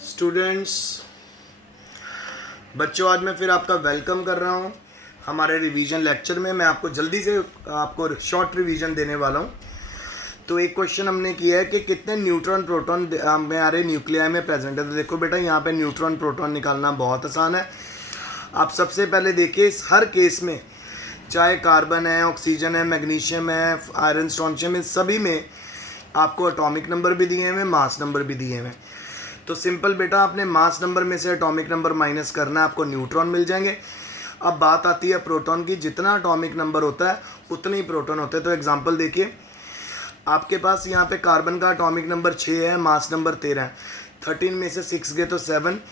Students, बच्चों, आज मैं फिर आपका वेलकम कर रहा हूँ हमारे रिवीजन लेक्चर में। मैं आपको जल्दी से आपको शॉर्ट रिवीजन देने वाला हूँ। तो एक क्वेश्चन हमने किया है कि कितने न्यूट्रॉन प्रोटॉन हमारे न्यूक्लियाई में प्रेजेंट है। तो देखो बेटा, यहाँ पे न्यूट्रॉन प्रोटॉन निकालना बहुत आसान है। आप सबसे पहले देखिए, इस हर केस में चाहे कार्बन है, ऑक्सीजन है, मैग्नीशियम है, आयरन, स्ट्रोंशियम, इन सभी में आपको एटॉमिक नंबर भी दिए हुए, मास नंबर भी दिए हुए। तो सिंपल बेटा, आपने मास नंबर में से एटॉमिक नंबर माइनस करना है, आपको न्यूट्रॉन मिल जाएंगे। अब बात आती है प्रोटॉन की। जितना एटॉमिक नंबर होता है उतने ही प्रोटॉन होते हैं। तो एग्जांपल देखिए, आपके पास यहाँ पे कार्बन का एटॉमिक नंबर 6 है, मास नंबर 13 है। 13 में से 6 गए तो 7,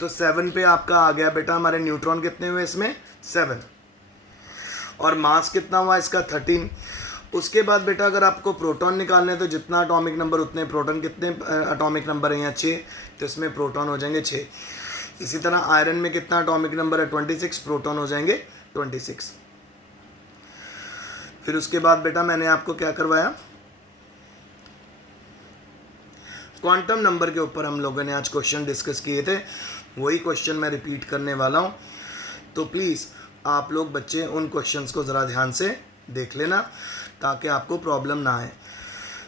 तो 7 पे आपका आ गया बेटा हमारे न्यूट्रॉन कितने हुए इसमें, 7। और मास कितना हुआ इसका, 13। उसके बाद बेटा अगर आपको प्रोटॉन निकालने हैं तो जितना एटॉमिक नंबर उतने प्रोटॉन। कितने एटॉमिक नंबर है यहाँ, 6, तो इसमें प्रोटॉन हो जाएंगे 6। इसी तरह आयरन में कितना एटॉमिक नंबर है, 26, प्रोटॉन हो जाएंगे 26। फिर उसके बाद बेटा मैंने आपको क्या करवाया, क्वांटम नंबर के ऊपर हम लोगों ने आज क्वेश्चन डिस्कस किए थे। वही क्वेश्चन मैं रिपीट करने वाला हूँ। तो प्लीज़ आप लोग बच्चे उन क्वेश्चंस को ज़रा ध्यान से देख लेना ताकि आपको प्रॉब्लम ना आए।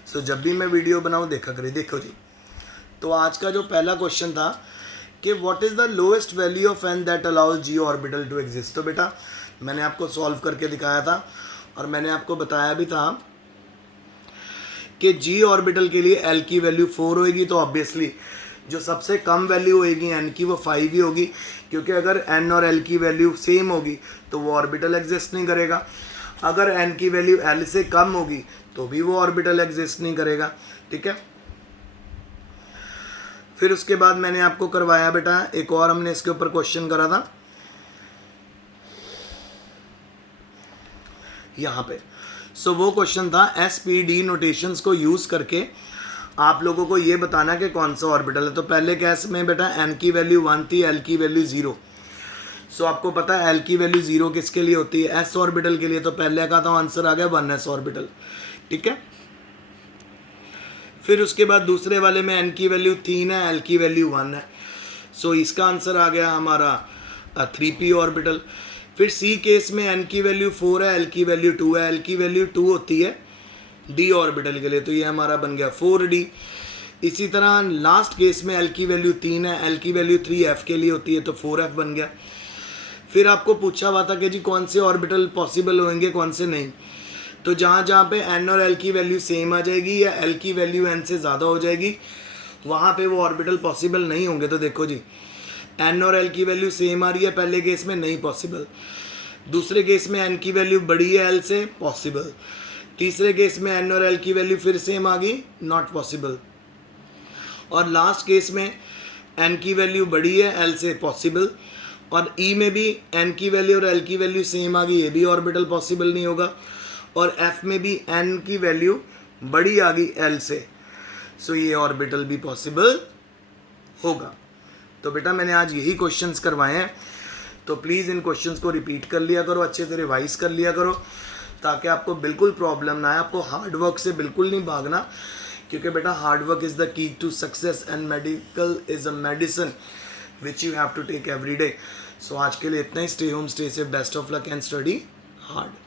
सो जब भी मैं वीडियो बनाऊँ देखा करिए। देखो जी, तो आज का जो पहला क्वेश्चन था कि what is the lowest value of n that allows g orbital to exist. तो बेटा मैंने आपको सॉल्व करके दिखाया था और मैंने आपको बताया भी था कि जी ऑर्बिटल के लिए एल की वैल्यू 4 होगी। तो ऑब्वियसली जो सबसे कम वैल्यू होगी एन की वो 5 ही होगी, क्योंकि अगर एन और एल की वैल्यू सेम होगी तो वो ऑर्बिटल एग्जिस्ट नहीं करेगा। अगर एन की वैल्यू एल से कम होगी तो भी वो ऑर्बिटल एग्जिस्ट नहीं करेगा। ठीक है। फिर उसके बाद मैंने आपको करवाया बेटा, एक और हमने इसके ऊपर क्वेश्चन करा था यहाँ पे। सो वो क्वेश्चन था SPD नोटेशंस को यूज़ करके आप लोगों को ये बताना कि कौन सा ऑर्बिटल है। तो पहले केस में बेटा एन की वैल्यू 1 थी, एल की वैल्यू 0। सो आपको पता है एल की वैल्यू 0 किसके लिए होती है, एस ऑर्बिटल के लिए। तो पहले का तो आंसर आ गया 1s ऑर्बिटल। ठीक है। फिर उसके बाद दूसरे वाले में एन की वैल्यू 3 है, एल की वैल्यू 1 है। सो इसका आंसर आ गया हमारा 3p ऑर्बिटल। फिर सी केस में एन की वैल्यू 4 है, एल की वैल्यू 2 है। एल की वैल्यू 2 होती है डी ऑर्बिटल के लिए, तो ये हमारा बन गया 4d। इसी तरह लास्ट केस में एल की वैल्यू 3 है, एल की वैल्यू 3f के लिए होती है, तो 4f बन गया। फिर आपको पूछा हुआ था कि जी कौन से ऑर्बिटल पॉसिबल होंगे, कौन से नहीं। तो जहाँ जहाँ पे एन और एल की वैल्यू सेम आ जाएगी या एल की वैल्यू एन से ज़्यादा हो जाएगी, वहाँ पे वो ऑर्बिटल पॉसिबल नहीं होंगे। तो देखो जी, एन और एल की वैल्यू सेम आ रही है, पहले केस में नहीं पॉसिबल। दूसरे केस में एन की वैल्यू बड़ी है एल से, पॉसिबल। तीसरे केस में एन और एल की वैल्यू फिर सेम आ गई, नॉट पॉसिबल। और लास्ट केस में एन की वैल्यू बड़ी है एल से, पॉसिबल। और ई में भी एन की वैल्यू और एल की वैल्यू सेम आ गई, ये भी ऑर्बिटल पॉसिबल नहीं होगा। और एफ में भी एन की वैल्यू बड़ी आ गई एल से, सो ये ऑर्बिटल भी पॉसिबल होगा। तो बेटा मैंने आज यही क्वेश्चंस करवाए हैं। तो प्लीज़ इन क्वेश्चंस को रिपीट कर लिया करो, अच्छे से रिवाइज कर लिया करो, ताकि आपको बिल्कुल प्रॉब्लम ना आए। आपको हार्ड वर्क से बिल्कुल नहीं भागना, क्योंकि बेटा hard work is the key to success and medical is a medicine which you have to take every day. So आज के लिए इतना ही। Stay home, stay safe, best of luck and study hard.